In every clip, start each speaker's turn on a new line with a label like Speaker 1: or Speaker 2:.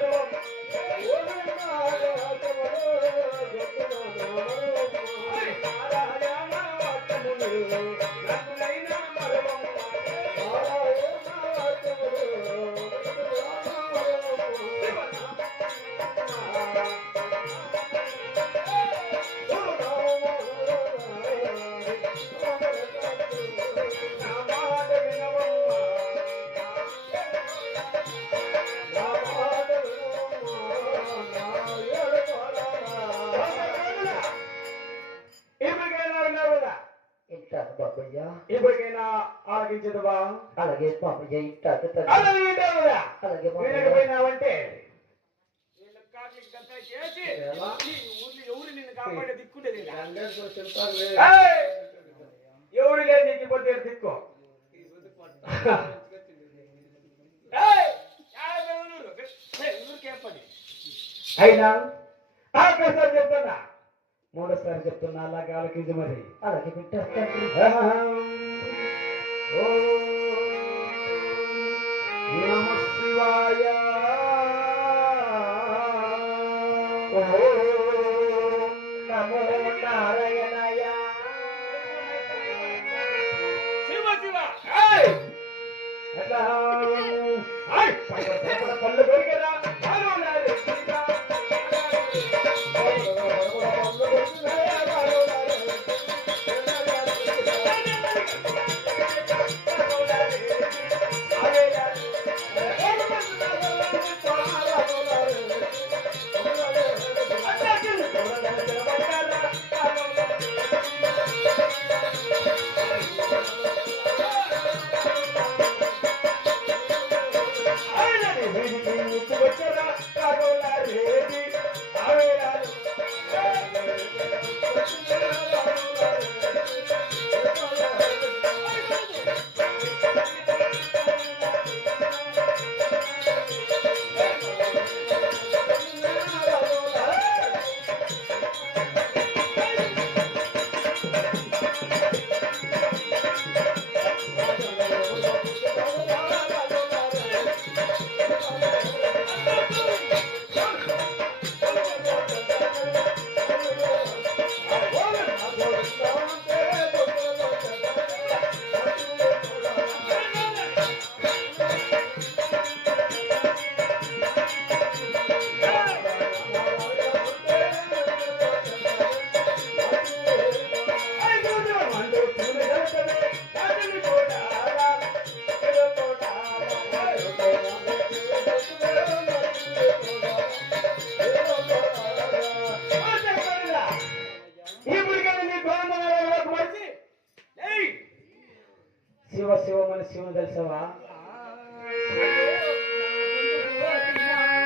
Speaker 1: Thank
Speaker 2: you.
Speaker 1: ఎలా?
Speaker 3: ఎవరు నిన్ను కాపాడే దిక్కుండేది!
Speaker 2: ఎవరు లేదు నీకు ఇప్పుడు దిక్కు? అయినా ఆఖరిసారి చెప్తున్నా. మూడోసారి చెప్తున్నా అలాగే ఆలకించు మరి.
Speaker 1: అలాగే వింటాను తండ్రి
Speaker 2: నమ శివాయ
Speaker 1: నమో నారాయణాయ
Speaker 3: శివ శివ!
Speaker 2: పళ్ళు దొరికేదా?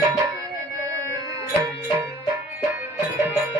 Speaker 1: Thank you.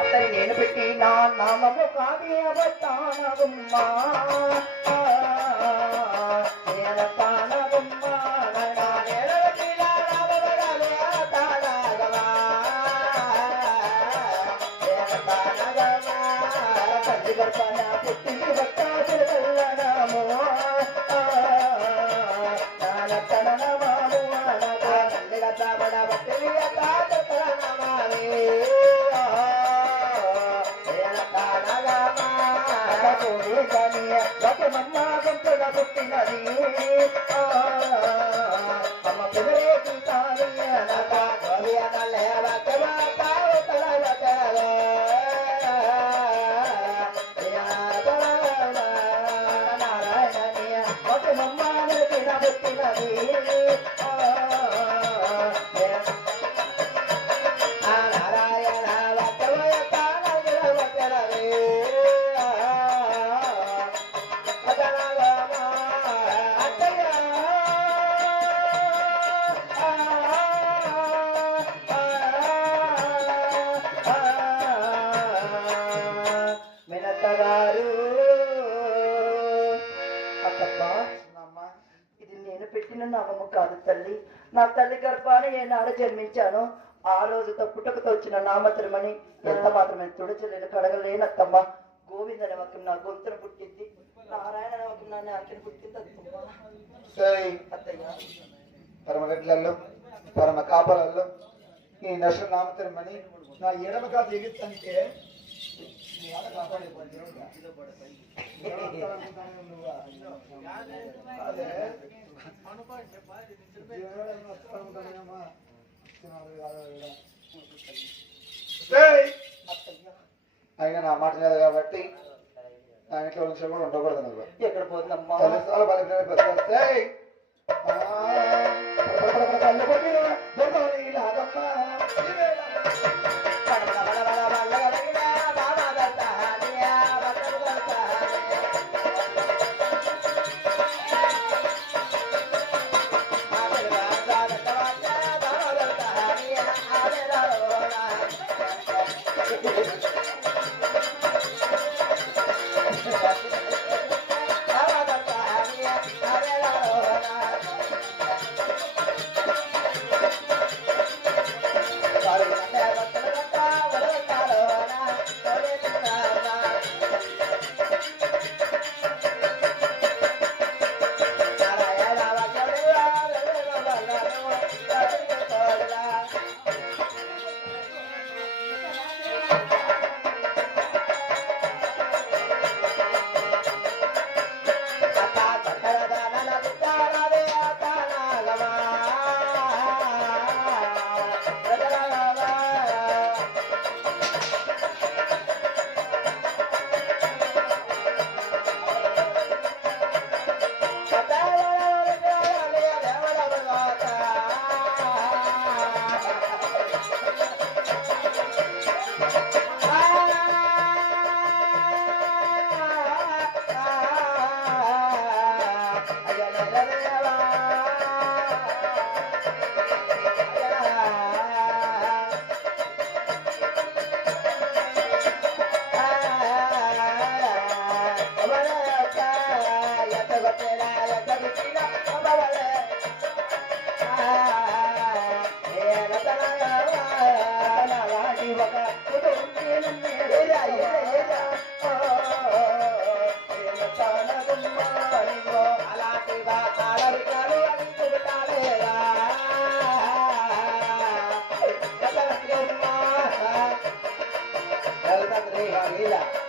Speaker 1: అతని నేను పెట్టి నా నామము కాదే అవతానగుమ్మా. నేనతానగుమ్మా. கண்ணே నా తల్లి గర్భాన ఏనాడు జన్మించాను. ఆ రోజు పుట్టుకతో వచ్చిన నామతిరుమని ఎంత మాత్రమే తుడచలేను కడగలేనత్తమ్మ. గోవింద నమ్మకం నా గొంతును పుట్టింది. నారాయణ నమ్మకం నా నాకిని పుట్టింది అత్తయ్య.
Speaker 4: పరమగడ్లలో పరమ కాపలలో ఈ నష్ట నామతరమని నా ఎడమ కాదు అయినా నా మాట లేదు కాబట్టి నా ఇంట్లో నుంచి కూడా ఉండకూడదు నువ్వు.
Speaker 1: ఎక్కడ పోతుందమ్మా?
Speaker 4: బలమైన పెద్ద ఏయ్! ఆ, गेला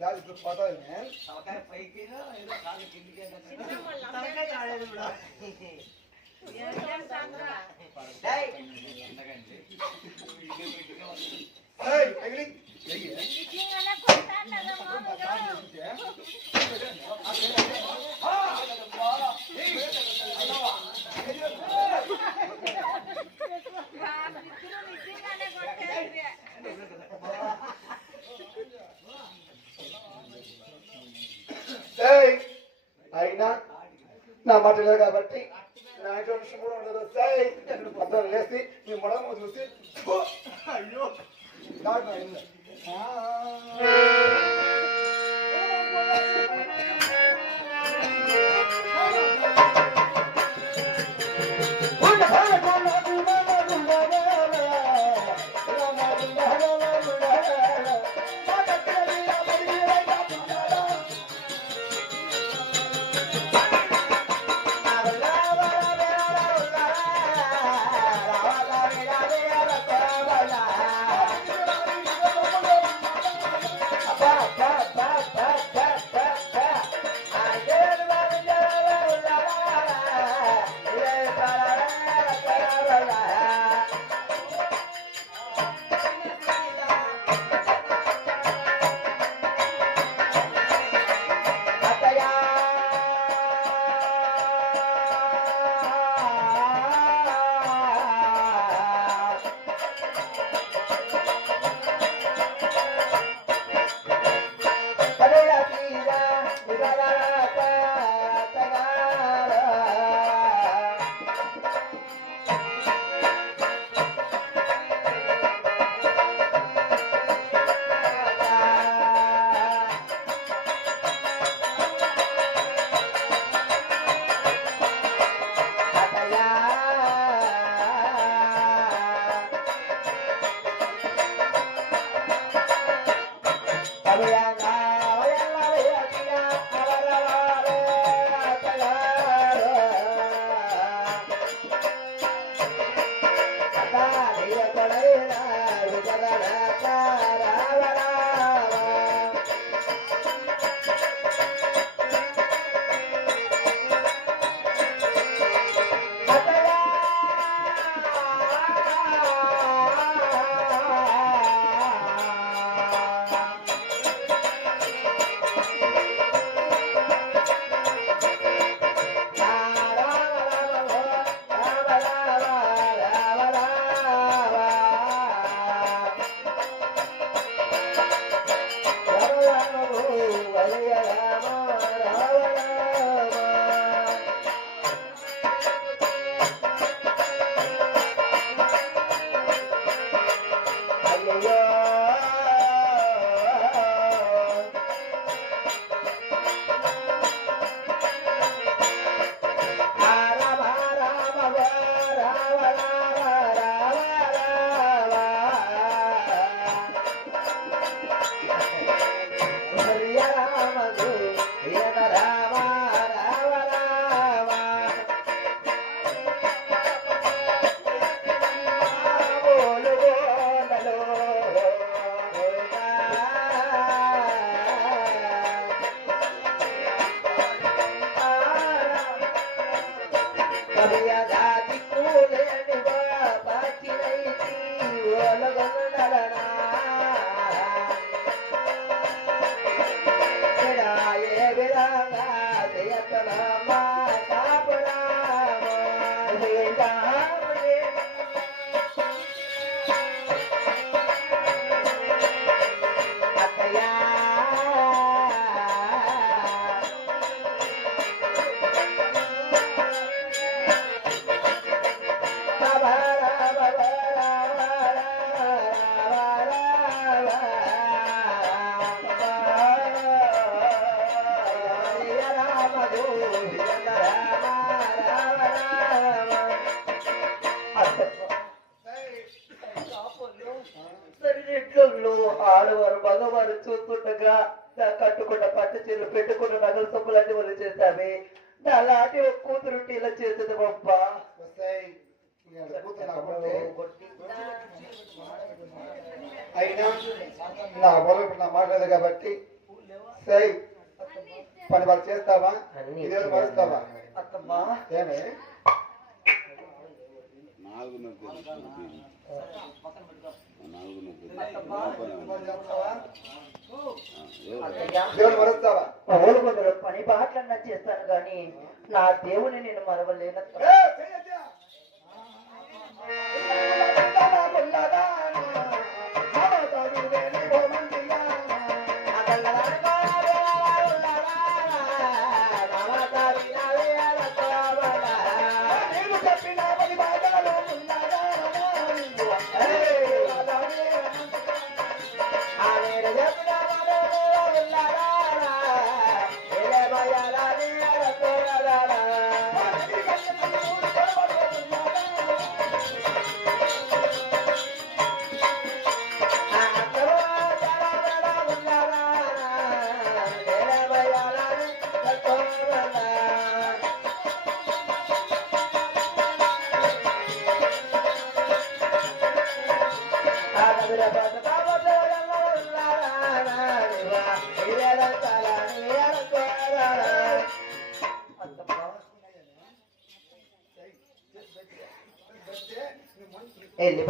Speaker 4: ಯಾರು
Speaker 1: ಇಬ್ರು
Speaker 4: ಪಾದ ಇದೆ ತರಕಾರಿ ಪೈಕಿ ಇದು ಕಾಲು ತಿಂದಿಗೆ ತರಕಾರಿ ಆಡೋದು ಬಿಡ Thank you. అయినా నా మాటలే కాబట్టి నా ఇంట్లో కూడా ఉండదు ఏయ్, ఎక్కడ పొద్దున లేచి మీ మొడమ చూసి ఫు, అయ్యో! నాకు
Speaker 1: ចា నా
Speaker 5: పొలం ఇప్పుడు నా మాట్లాడదు కాబట్టి సై పని వాళ్ళు చేస్తావా? ఇదే మరుస్తావా
Speaker 4: అత్తమ్మా.
Speaker 5: ఏమే? పని
Speaker 4: బాట్లన్నా చేస్తాను కానీ నా దేవుని నేను మరవలేనత్త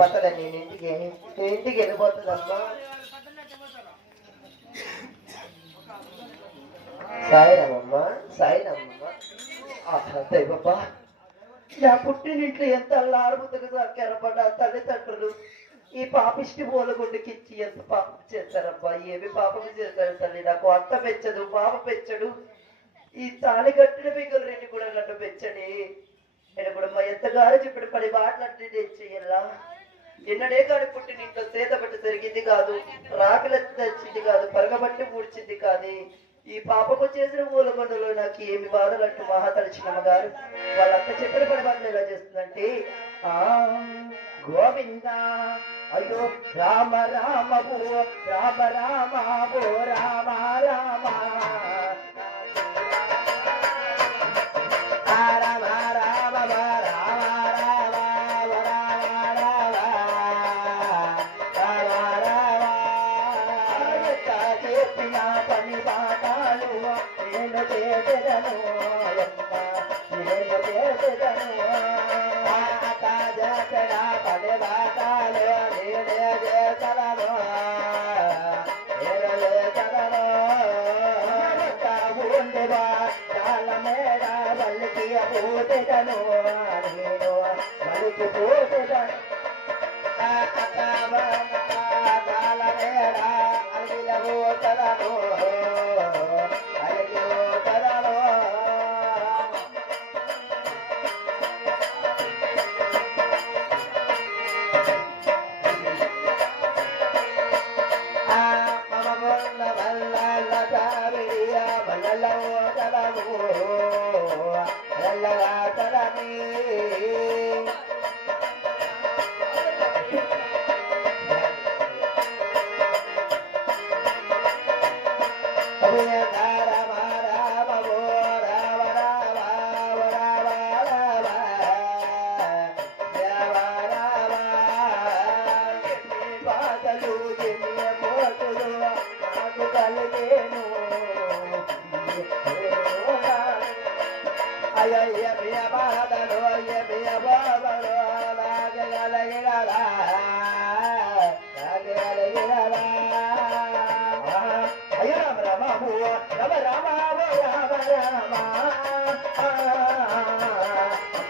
Speaker 4: వెళ్ళిపోతుందా నేను ఇంటికి ఇంటికి వెళ్ళిపోతుందమ్మా. సాయిరామమ్మ సాయిరామమ్మ. అంతే బాబా నా పుట్టినింట్లో ఎంత అల్లారుముద్దగా సాకెరపడ్డ తల్లిదండ్రులు. ఈ పాపిష్టి పూలగుండుకిచ్చి ఎంత పాపం చేస్తారబ్బా. ఏమి పాపం చేస్తారు తల్లి నాకు అత్త పెంచదు పాప పెంచడు. ఈ తాళి కట్టిన మిగులు రెండు కూడా నన్ను పెంచని. నేను కూడా మా ఎత్తగారు చెప్పిన పని అంటే నేను చెయ్యాలా. ఎన్నడే కాడి పుట్టిన ఇంట్లో సేతపట్టి జరిగింది కాదు రాకల తెచ్చింది కాదు పరగబట్టి పూడ్చింది కాదు. ఈ పాపకు చేసిన మూలగొండలో నాకు ఏమి బాధలు అంటూ మహా తలచినమ్మ గారు వాళ్ళ చెప్పిన పని మాటలు ఎలా చేస్తుందంటే ఆ గోవింద అయ్యో రామ రామ భూ రామ రామ భో రామ రామ రామ. అయ్య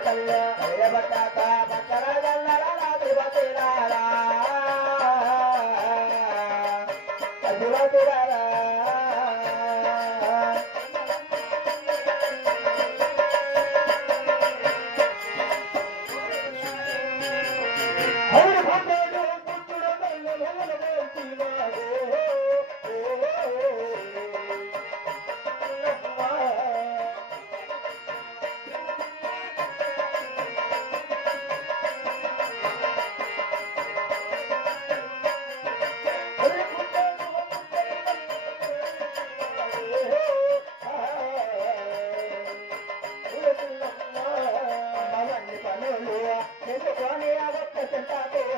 Speaker 2: కన్నుల Thank you.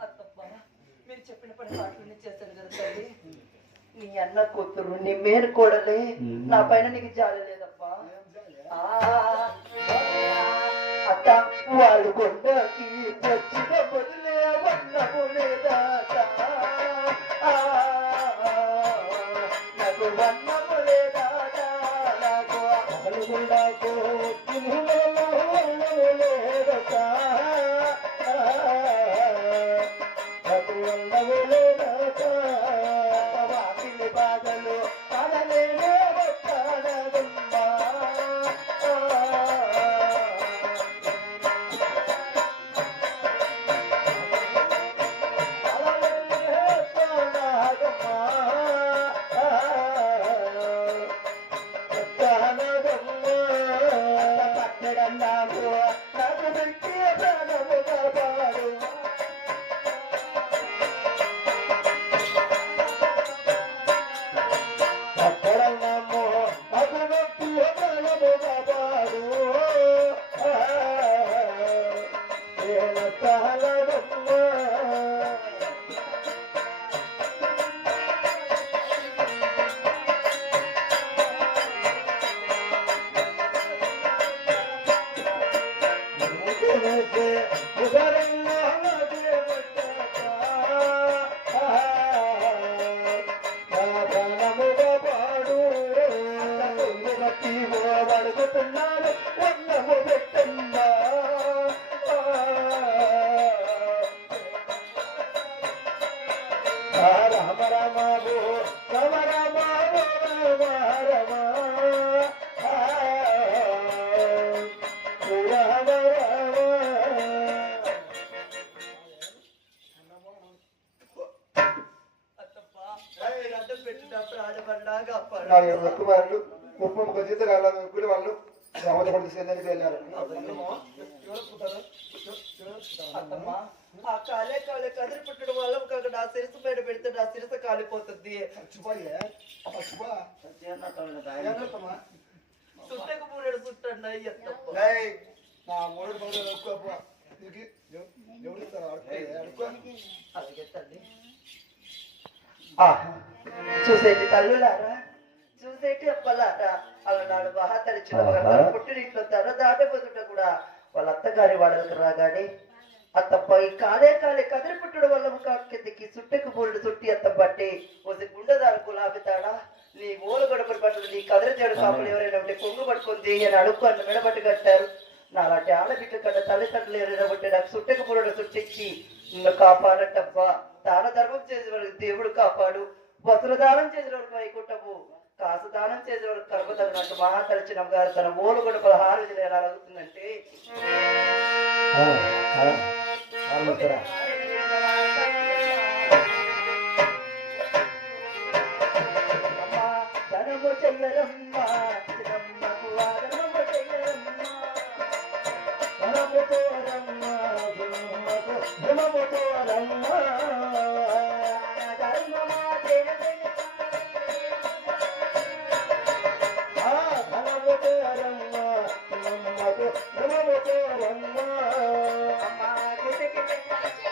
Speaker 2: అత్తప్ప మీరు చెప్పిన పని పాటలు చేశాను కదా తల్లి. నీ అన్న కూతురు నీ మేరు కోడలే నా పైన నీకు జాలి లేదప్పా
Speaker 5: జీతాలు వాళ్ళు గుడి వాళ్ళు రామోజపడి తీసుకెళ్ళడానికి వెళ్ళారు.
Speaker 2: అత్తమ్మా, ఆ కాలే కాలే కదిరి పుట్టడం వల్ల ఒక నా సిరస బయట పెడితే నా సిరస కాలిపోతుంది. చుట్టకు పూరేడు చుట్టండి
Speaker 5: నా మూడు
Speaker 2: చూసేటి తల్లులారా? చూసేటి అలనాడు మహా తడిచిన పుట్టినింట్లో తన దాటపోతుంట కూడా వాళ్ళ అత్తగారి వాళ్ళకి రాగానే అత్తప్ప ఈ కాలే కాలే కదిరి పుట్టడం వల్ల ముఖ కిందకి సుట్టెకు సుట్టి అత్త పట్టి ఒక గుండెదారు గులాబితాడా? నీ ఓలు గడపడి పట్టుడు నీ కదిరి చెడు కాపులు ఎవరైనా ఉంటే కొంగు పట్టుకుంది అని అడుక్కు అన్న మెడబట్టి కట్టారు. నా అలాంటి ఆడ
Speaker 1: ఆడబిడ్డ కడ తల్లిదండ్రులు ఎరగబట్టి నాకు సుట్టక పురుడు సుట్టించి నిన్ను కాపాడటబ్బా దాన ధర్మం చేసే వాళ్ళకి దేవుడు కాపాడు. వస్త్రదానం చేసిన వైకుంఠము కాసు దానం చేసే వాళ్ళకి కర్మతగినట్టు మహాతలచిన గారు తన మూలు కూడా పదహారు వేలు ఎలా అడుగుతుందంటే ధనము చెయ్యరమ్మా. ధనము తోరమ్మా, చిన్నమ్మకు ధనము తోరమ్మా. చిన్నమ్మకు ధనము తోరమ్మా. అమ్మా, కిటికీ